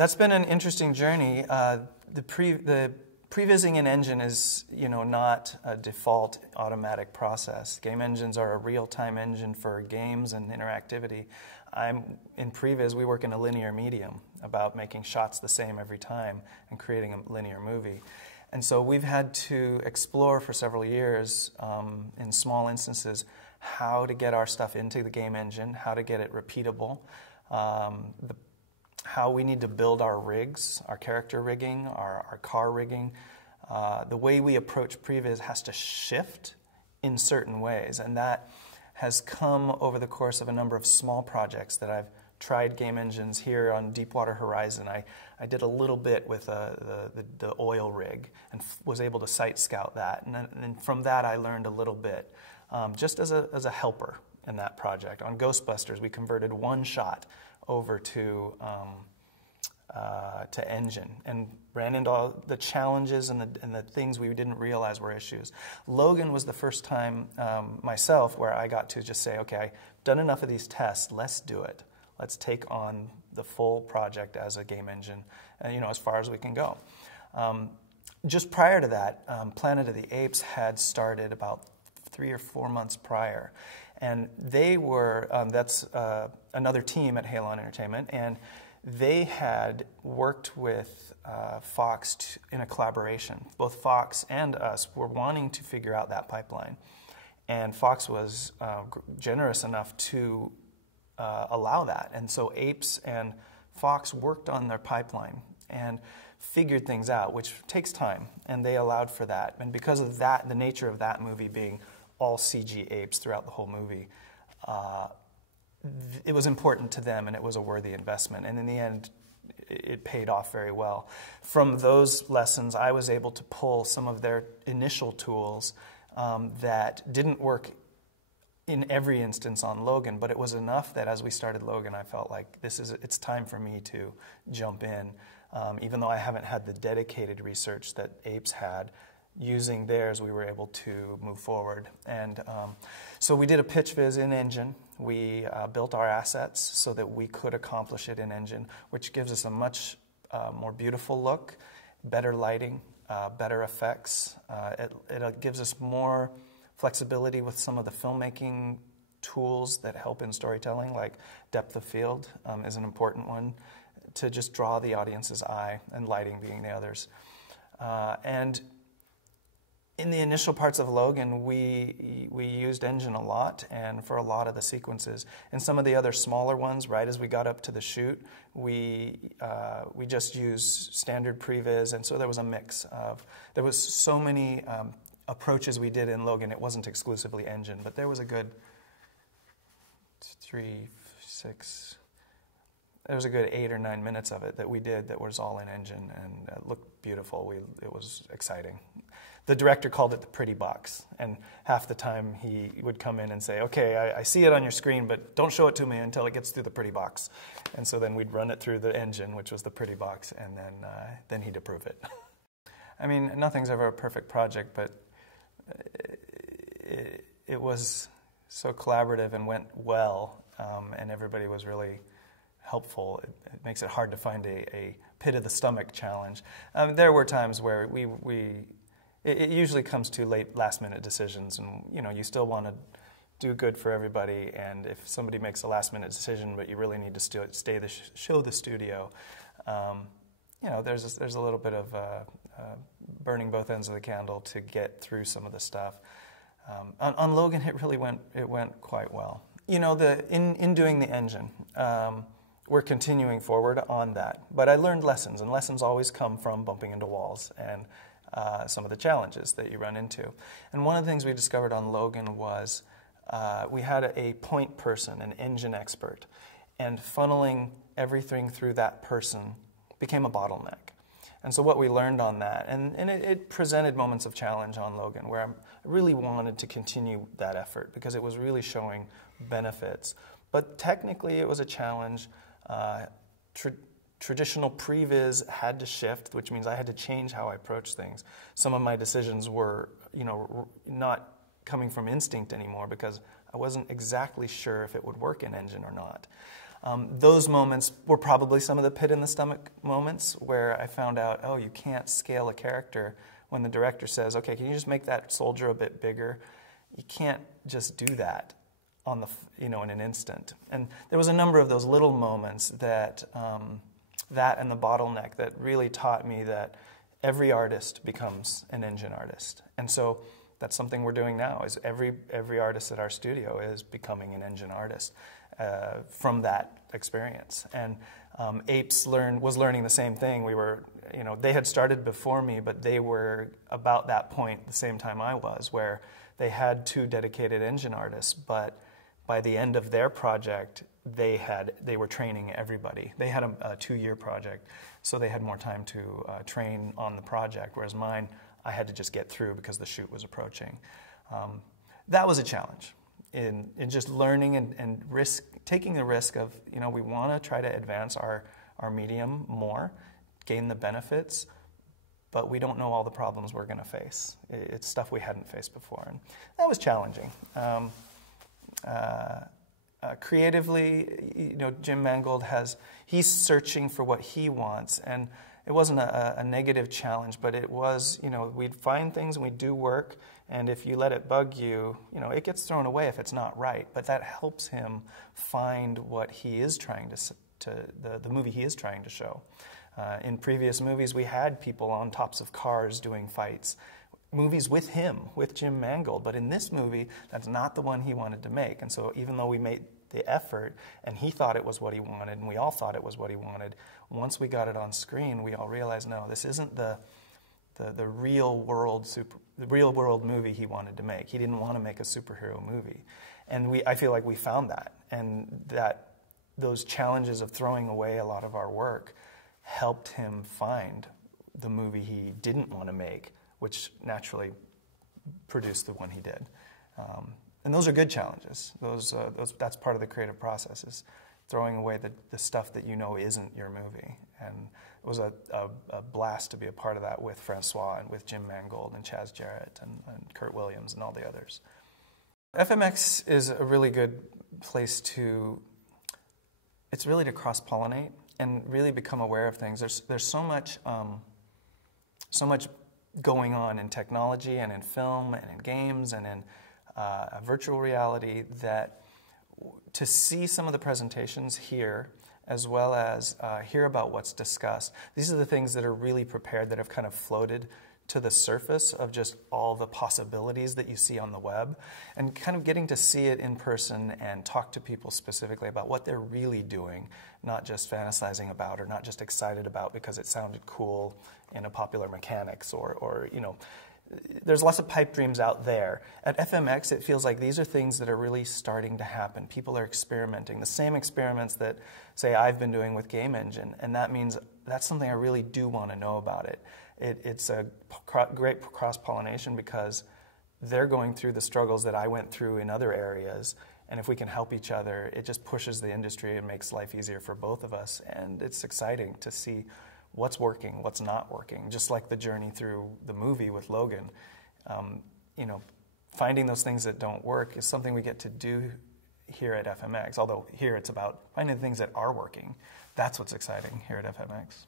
That's been an interesting journey. The prevising in engine is, not a default automatic process. Game engines are a real-time engine for games and interactivity. In previs, we work in a linear medium about making shots the same every time and creating a linear movie. And so we've had to explore for several years, in small instances, how to get our stuff into the game engine, how to get it repeatable, how we need to build our rigs, our character rigging, our car rigging. The way we approach previs has to shift in certain ways, and that has come over the course of a number of small projects that I've tried game engines here on Deepwater Horizon. I did a little bit with the oil rig and was able to sight scout that, and from that I learned a little bit, just as a helper in that project. On Ghostbusters, we converted one shot over to engine and ran into all the challenges and the things we didn't realize were issues. Logan was the first time myself where I got to just say, okay, I've done enough of these tests, let's do it. Let's take on the full project as a game engine, as far as we can go. Just prior to that, Planet of the Apes had started about 3 or 4 months prior. And they were, that's another team at HALON Entertainment, and they had worked with Fox in a collaboration. Both Fox and us were wanting to figure out that pipeline. And Fox was generous enough to allow that. And so Apes and Fox worked on their pipeline and figured things out, which takes time, and they allowed for that. And because of that, the nature of that movie being all CG apes throughout the whole movie, it was important to them, and it was a worthy investment. And in the end, it paid off very well. From those lessons, I was able to pull some of their initial tools that didn't work in every instance on Logan, but it was enough that as we started Logan, I felt like it's time for me to jump in. Even though I haven't had the dedicated research that Apes had, using theirs, we were able to move forward. And so we did a pitch viz in engine. We built our assets so that we could accomplish it in engine, which gives us a much more beautiful look, better lighting, better effects. It gives us more flexibility with some of the filmmaking tools that help in storytelling, like depth of field is an important one to just draw the audience's eye, and lighting being the others. And in the initial parts of Logan, we used engine a lot, and for a lot of the sequences. In some of the other smaller ones, right as we got up to the shoot, we just used standard previs, and so there was a mix of, there was so many approaches we did in Logan. It wasn't exclusively engine, but there was a good 8 or 9 minutes of it that we did that was all in engine, and it looked beautiful. It was exciting. The director called it the pretty box, and half the time he would come in and say, okay, I see it on your screen, but don't show it to me until it gets through the pretty box. And so then we'd run it through the engine, which was the pretty box, and then he'd approve it. I mean, nothing's ever a perfect project, but it was so collaborative and went well, and everybody was really helpful. It makes it hard to find a pit of the stomach challenge. There were times where it usually comes to last-minute decisions, and you still want to do good for everybody. And if somebody makes a last-minute decision, but you really need to show the studio, there's a little bit of burning both ends of the candle to get through some of the stuff. On Logan, it went quite well. In doing the engine, we're continuing forward on that. But I learned lessons, and lessons always come from bumping into walls and some of the challenges that you run into. And one of the things we discovered on Logan was we had a point person, an engine expert, and funneling everything through that person became a bottleneck. And so what we learned on that, and it presented moments of challenge on Logan where I really wanted to continue that effort because it was really showing benefits. But technically it was a challenge. Traditional previs had to shift, which means I had to change how I approach things. Some of my decisions were, not coming from instinct anymore because I wasn't exactly sure if it would work in engine or not. Those moments were probably some of the pit in the stomach moments where I found out, oh, you can't scale a character when the director says, okay, can you just make that soldier a bit bigger? You can't just do that on the, in an instant. And there was a number of those little moments that, that and the bottleneck that really taught me that every artist becomes an engine artist. And so that's something we're doing now, is every artist at our studio is becoming an engine artist from that experience. And Apes was learning the same thing. We were, they had started before me, but they were about that point the same time I was, where they had 2 dedicated engine artists, but by the end of their project, they were training everybody. They had a 2-year project, so they had more time to train on the project, whereas mine, I had to just get through because the shoot was approaching. That was a challenge in just learning and taking the risk of, we want to try to advance our medium more, gain the benefits, but we don't know all the problems we're going to face. It's stuff we hadn't faced before, and that was challenging. Creatively, Jim Mangold he's searching for what he wants, and it wasn't a negative challenge, but it was, we'd find things and we'd do work, and if you let it bug you, it gets thrown away if it's not right, but that helps him find what he is trying the movie he is trying to show. In previous movies, we had people on tops of cars doing fights, movies with him, with Jim Mangold, but in this movie, that's not the one he wanted to make. And so even though we made the effort, and he thought it was what he wanted, and we all thought it was what he wanted, once we got it on screen, we all realized, no, this isn't the real world movie he wanted to make. He didn't want to make a superhero movie. And I feel like we found that, and that those challenges of throwing away a lot of our work helped him find the movie he didn't want to make, which naturally produced the one he did. And those are good challenges. That's part of the creative process, is throwing away the stuff that isn't your movie. And it was a blast to be a part of that with Francois and with Jim Mangold and Chaz Jarrett and Kurt Williams and all the others. FMX is a really good place to cross-pollinate and really become aware of things. There's so much going on in technology and in film and in games and in virtual reality, that to see some of the presentations here, as well as hear about what's discussed, these are the things that are really prepared, that have kind of floated to the surface of just all the possibilities that you see on the web, and kind of getting to see it in person and talk to people specifically about what they're really doing, not just fantasizing about or not just excited about because it sounded cool in a Popular Mechanics or there's lots of pipe dreams out there. At FMX, it feels like these are things that are really starting to happen. People are experimenting, the same experiments that, say, I've been doing with Game Engine, and that means that's something I really do want to know about it. It's a great cross-pollination because they're going through the struggles that I went through in other areas, and if we can help each other, it just pushes the industry and makes life easier for both of us, and it's exciting to see what's working, what's not working, just like the journey through the movie with Logan. Finding those things that don't work is something we get to do here at FMX, although here it's about finding the things that are working. That's what's exciting here at FMX.